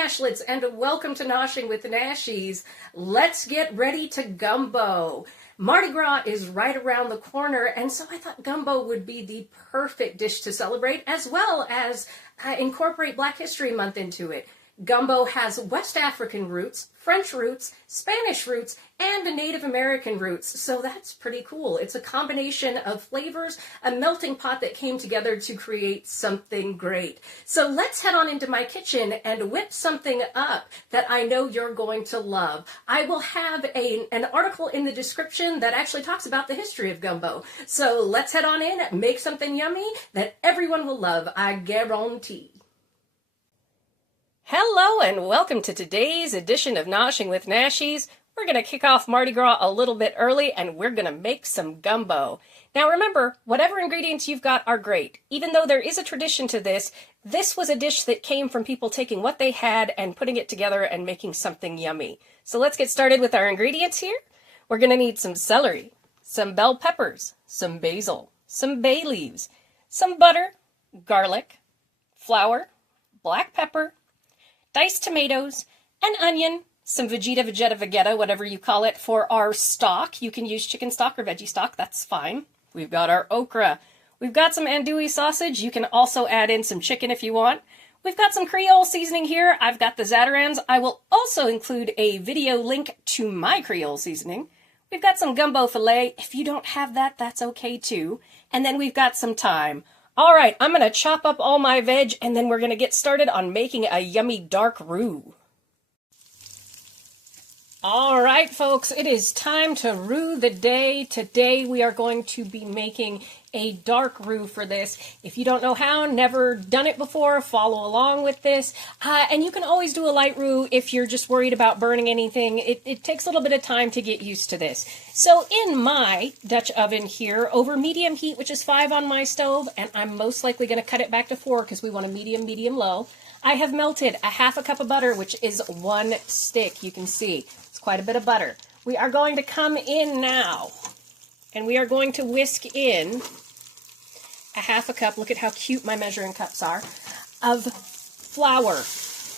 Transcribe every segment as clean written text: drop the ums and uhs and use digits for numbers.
Nashlets, and welcome to Noshing with the Nashies. Let's get ready to gumbo. Mardi Gras is right around the corner, and so I thought gumbo would be the perfect dish to celebrate, as well as incorporate Black History Month into it. Gumbo has West African roots, French roots, Spanish roots, and Native American roots, so that's pretty cool. It's a combination of flavors, a melting pot that came together to create something great. So let's head on into my kitchen and whip something up that I know you're going to love. I will have an article in the description that actually talks about the history of gumbo. So let's head on in, make something yummy that everyone will love, I guarantee. Hello and welcome to today's edition of Noshing with Nashies. We're going to kick off Mardi Gras a little bit early and we're going to make some gumbo. Now remember, whatever ingredients you've got are great. Even though there is a tradition to this, this was a dish that came from people taking what they had and putting it together and making something yummy. So let's get started with our ingredients here. We're going to need some celery, some bell peppers, some basil, some bay leaves, some butter, garlic, flour, black pepper, diced tomatoes, an onion, some Vegeta, whatever you call it, for our stock. You can use chicken stock or veggie stock, that's fine. We've got our okra. We've got some andouille sausage. You can also add in some chicken if you want. We've got some Creole seasoning here. I've got the Zatarain's. I will also include a video link to my Creole seasoning. We've got some gumbo fillet. If you don't have that, that's okay too. And then we've got some thyme. All right, I'm going to chop up all my veg, and then we're going to get started on making a yummy dark roux. All right, folks, it is time to roux the day. Today we are going to be making a dark roux for this. If you don't know how, never done it before, follow along with this. And you can always do a light roux if you're just worried about burning anything. It takes a little bit of time to get used to this. So in my Dutch oven here, over medium heat, which is 5 on my stove, and I'm most likely going to cut it back to 4 because we want a medium low, I have melted a half a cup of butter, which is 1 stick. You can see it's quite a bit of butter. We are going to come in now, and we are going to whisk in a half a cup, look at how cute my measuring cups are, of flour.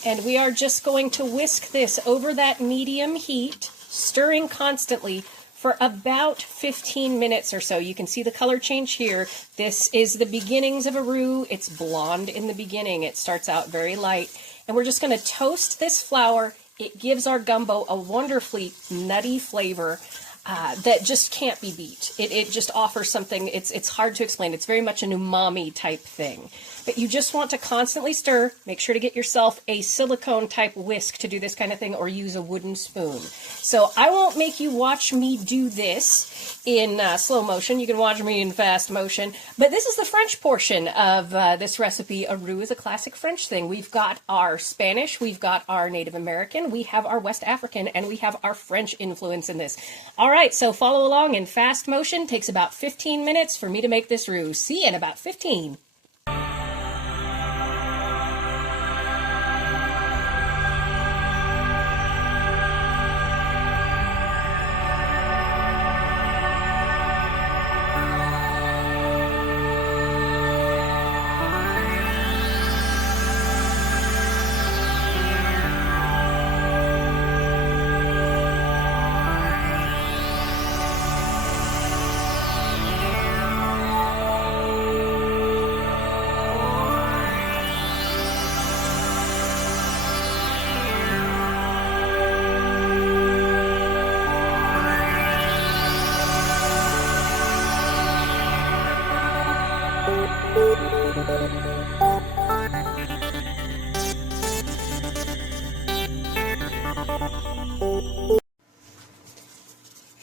And we are just going to whisk this over that medium heat, stirring constantly for about 15 minutes or so. You can see the color change here. This is the beginnings of a roux. It's blonde in the beginning. It starts out very light. And we're just going to toast this flour. It gives our gumbo a wonderfully nutty flavor that just can't be beat. It just offers something, it's hard to explain. It's very much an umami type thing. But you just want to constantly stir. Make sure to get yourself a silicone type whisk to do this kind of thing, or use a wooden spoon. So I won't make you watch me do this in slow motion. You can watch me in fast motion. But this is the French portion of this recipe. A roux is a classic French thing. We've got our Spanish, we've got our Native American, we have our West African, and we have our French influence in this. All right, so follow along in fast motion. Takes about 15 minutes for me to make this roux. See you in about 15.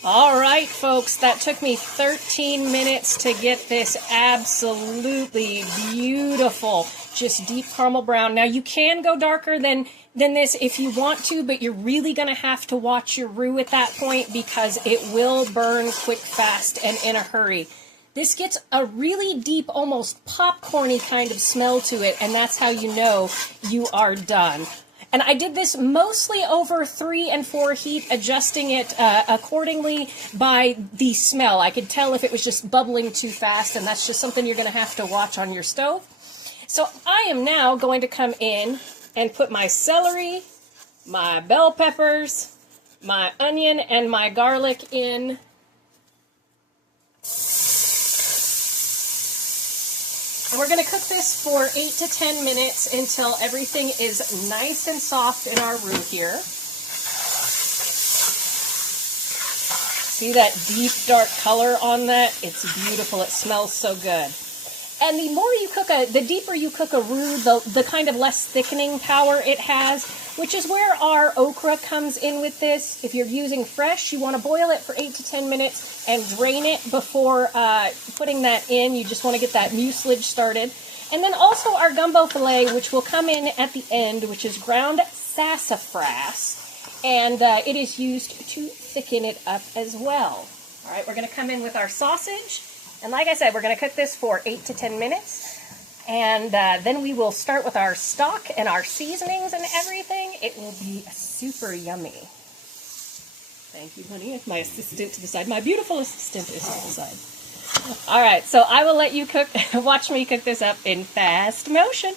All right, folks, that took me 13 minutes to get this absolutely beautiful, just deep caramel brown. Now, you can go darker than this if you want to, but you're really going to have to watch your roux at that point because it will burn quick, fast, and in a hurry. This gets a really deep, almost popcorny kind of smell to it, and that's how you know you are done. And I did this mostly over 3 and 4 heat, adjusting it accordingly by the smell. I could tell if it was just bubbling too fast, and that's just something you're going to have to watch on your stove. So I am now going to come in and put my celery, my bell peppers, my onion, and my garlic in. And we're going to cook this for 8 to 10 minutes until everything is nice and soft in our roux here. See that deep dark color on that? It's beautiful. It smells so good. And the more you cook the deeper you cook a roux, the kind of less thickening power it has, which is where our okra comes in with this. If you're using fresh, you want to boil it for 8 to 10 minutes and drain it before putting that in. You just want to get that mucilage started. And then also our gumbo fillet, which will come in at the end, which is ground sassafras. And it is used to thicken it up as well. All right, we're going to come in with our sausage. And like I said, we're going to cook this for 8 to 10 minutes. And then we will start with our stock and our seasonings and everything. It will be super yummy. Thank you, honey. My assistant to the side. My beautiful assistant is to the side. All right, so I will let you cook. Watch me cook this up in fast motion.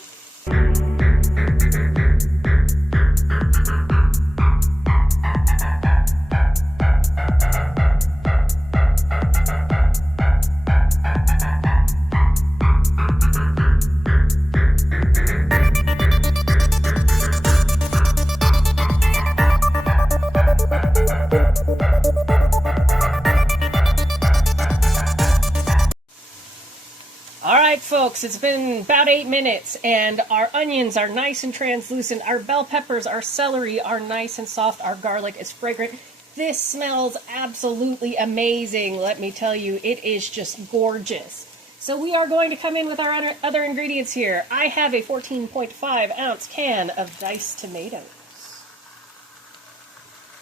Folks, it's been about 8 minutes and our onions are nice and translucent, our bell peppers, our celery are nice and soft, our garlic is fragrant. This smells absolutely amazing, let me tell you. It is just gorgeous. So we are going to come in with our other ingredients here. I have a 14.5 ounce can of diced tomatoes.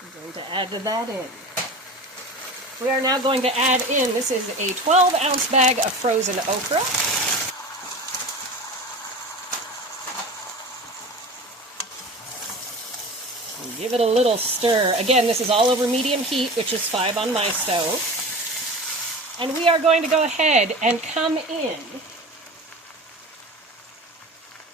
I'm going to add that in. We are now going to add in, this is a 12 ounce bag of frozen okra. And give it a little stir. Again, this is all over medium heat, which is 5 on my stove. And we are going to go ahead and come in.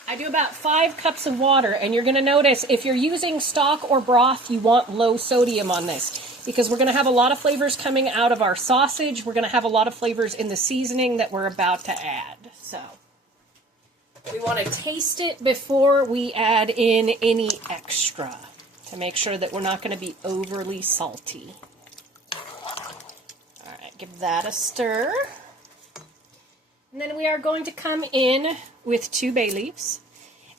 I do about 5 cups of water, and you're going to notice if you're using stock or broth, you want low sodium on this, because we're going to have a lot of flavors coming out of our sausage. We're going to have a lot of flavors in the seasoning that we're about to add. So we want to taste it before we add in any extra to make sure that we're not going to be overly salty. All right, give that a stir. And then we are going to come in with 2 bay leaves.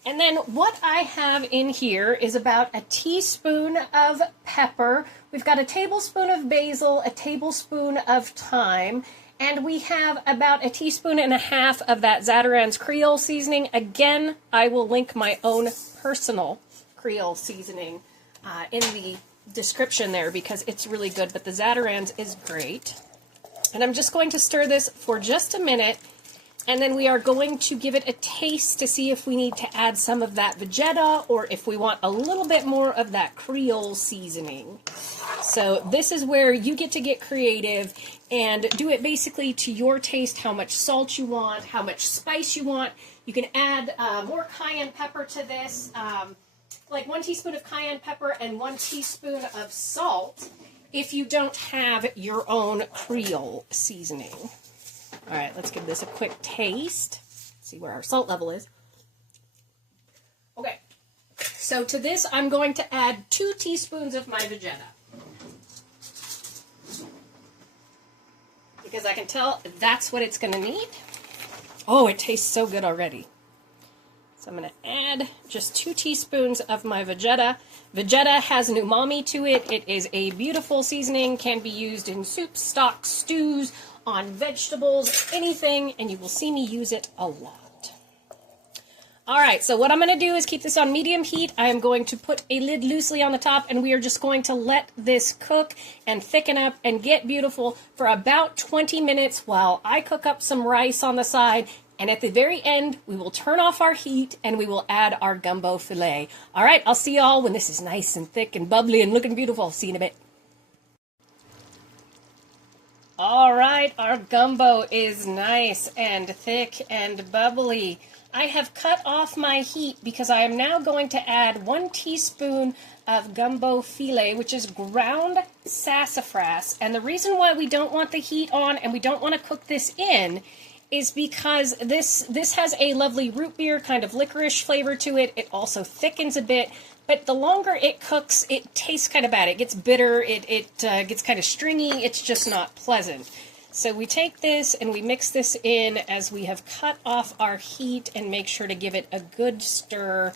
And then what I have in here is about a teaspoon of pepper. We've got a tablespoon of basil, a tablespoon of thyme, and we have about a teaspoon and a half of that Zatarain's Creole seasoning. Again, I will link my own personal Creole seasoning in the description there because it's really good, but the Zatarain's is great. And I'm just going to stir this for just a minute. And then we are going to give it a taste to see if we need to add some of that Vegeta or if we want a little bit more of that Creole seasoning. So this is where you get to get creative and do it basically to your taste, how much salt you want, how much spice you want. You can add more cayenne pepper to this, like 1 teaspoon of cayenne pepper and 1 teaspoon of salt if you don't have your own Creole seasoning. All right, let's give this a quick taste. See where our salt level is. Okay, so to this I'm going to add 2 teaspoons of my Vegeta. Because I can tell that's what it's going to need. Oh, it tastes so good already. So I'm going to add just 2 teaspoons of my Vegeta. Vegeta has an umami to it. It is a beautiful seasoning, can be used in soups, stocks, stews, on vegetables, anything, and you will see me use it a lot. All right, so what I'm going to do is keep this on medium heat. I am going to put a lid loosely on the top, and we are just going to let this cook and thicken up and get beautiful for about 20 minutes while I cook up some rice on the side. And at the very end, we will turn off our heat and we will add our gumbo fillet. All right, I'll see y'all when this is nice and thick and bubbly and looking beautiful. See you in a bit. All right, our gumbo is nice and thick and bubbly. I have cut off my heat because I am now going to add 1 teaspoon of gumbo filé, which is ground sassafras. And the reason why we don't want the heat on and we don't want to cook this in is because this has a lovely root beer kind of licorice flavor to it. It also thickens a bit, but the longer it cooks, it tastes kind of bad. It gets bitter, it gets kind of stringy, it's just not pleasant. So we take this and we mix this in as we have cut off our heat and make sure to give it a good stir.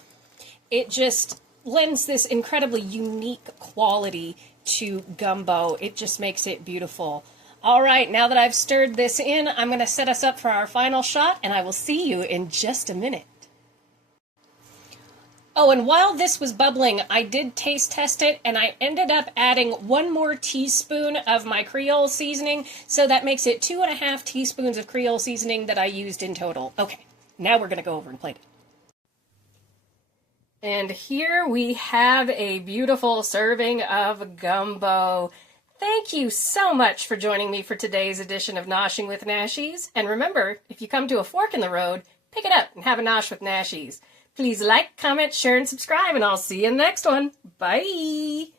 It just lends this incredibly unique quality to gumbo. It just makes it beautiful. All right, now that I've stirred this in, I'm going to set us up for our final shot, and I will see you in just a minute. Oh, and while this was bubbling, I did taste test it, and I ended up adding 1 more teaspoon of my Creole seasoning, so that makes it 2.5 teaspoons of Creole seasoning that I used in total. Okay, now we're going to go over and plate it. And here we have a beautiful serving of gumbo. Thank you so much for joining me for today's edition of Noshing with Nashies. And remember, if you come to a fork in the road, pick it up and have a nosh with Nashies. Please like, comment, share, and subscribe, and I'll see you in the next one. Bye!